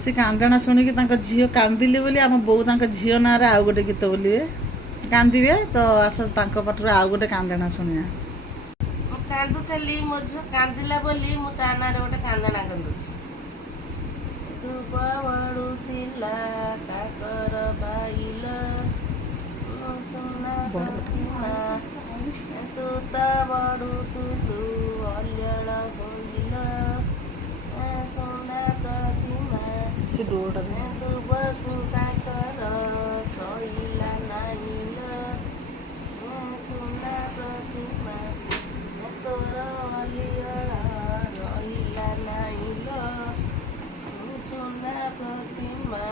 से कांदना शुणिकी झील कांदिले बोली आम बो झील ना आउ गोटे गीत बोलिए कांदे तो आस पाठर आउ गोटे कांदना शुणिया कांदुली मो झील कांदिला बोली मु ता ना गोटे कांदना कांदुची धूप बड़ुला काकर बाइल सुना प्रतिमा तू तो बड़ुतुलु अल्यल होइल सुना प्रतिमा दुबकु काकर सइला नाइल सुना प्रतिमा तोर अलियल रहिला नाइल सुना प्रतिमा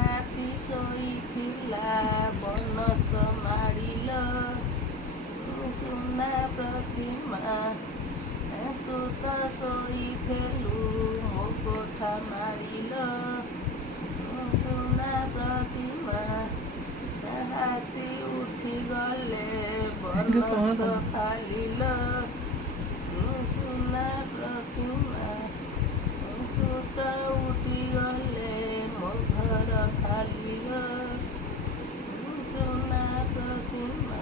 हाथी शोइथिला बनस्थ मारिल सुना प्रतिमा तू तो शोइथेलु मो कोठा मारिल सुना प्रतिमा हाथी उठी गले बनस्थ खालिल सुना प्रतिमा तू तो उठी गले मो घर खालिल सुना प्रतिमा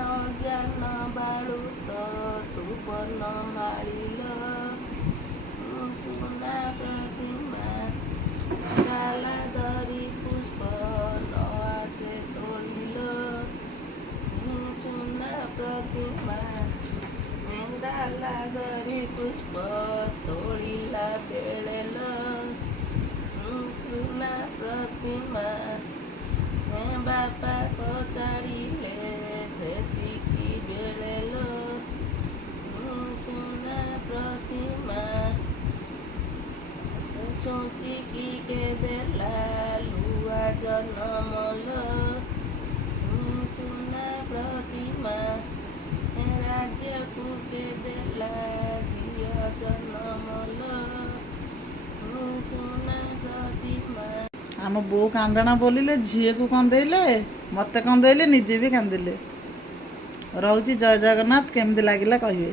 अज्ञान बाळुत तू बन मारिल सुना प्रतिमा डाला धरी पुष्प न आसे तोलिल सुना प्रतिमा डाला धरी पुष्प तोलिला बेळेल सुना प्रतिमा बापा पचारिले सेतिकी बेळेल सुना प्रतिमा चौचिकी के देला लुआ जनमल सुना प्रतिमा राज्य के देला झिया जनमल सुना प्रतिमा आम बो कांदना बोलिले झील को कंदेले मत कंदेले निजे भी कांदिले रोची जय जगन्नाथ केमती लगिला कहिए।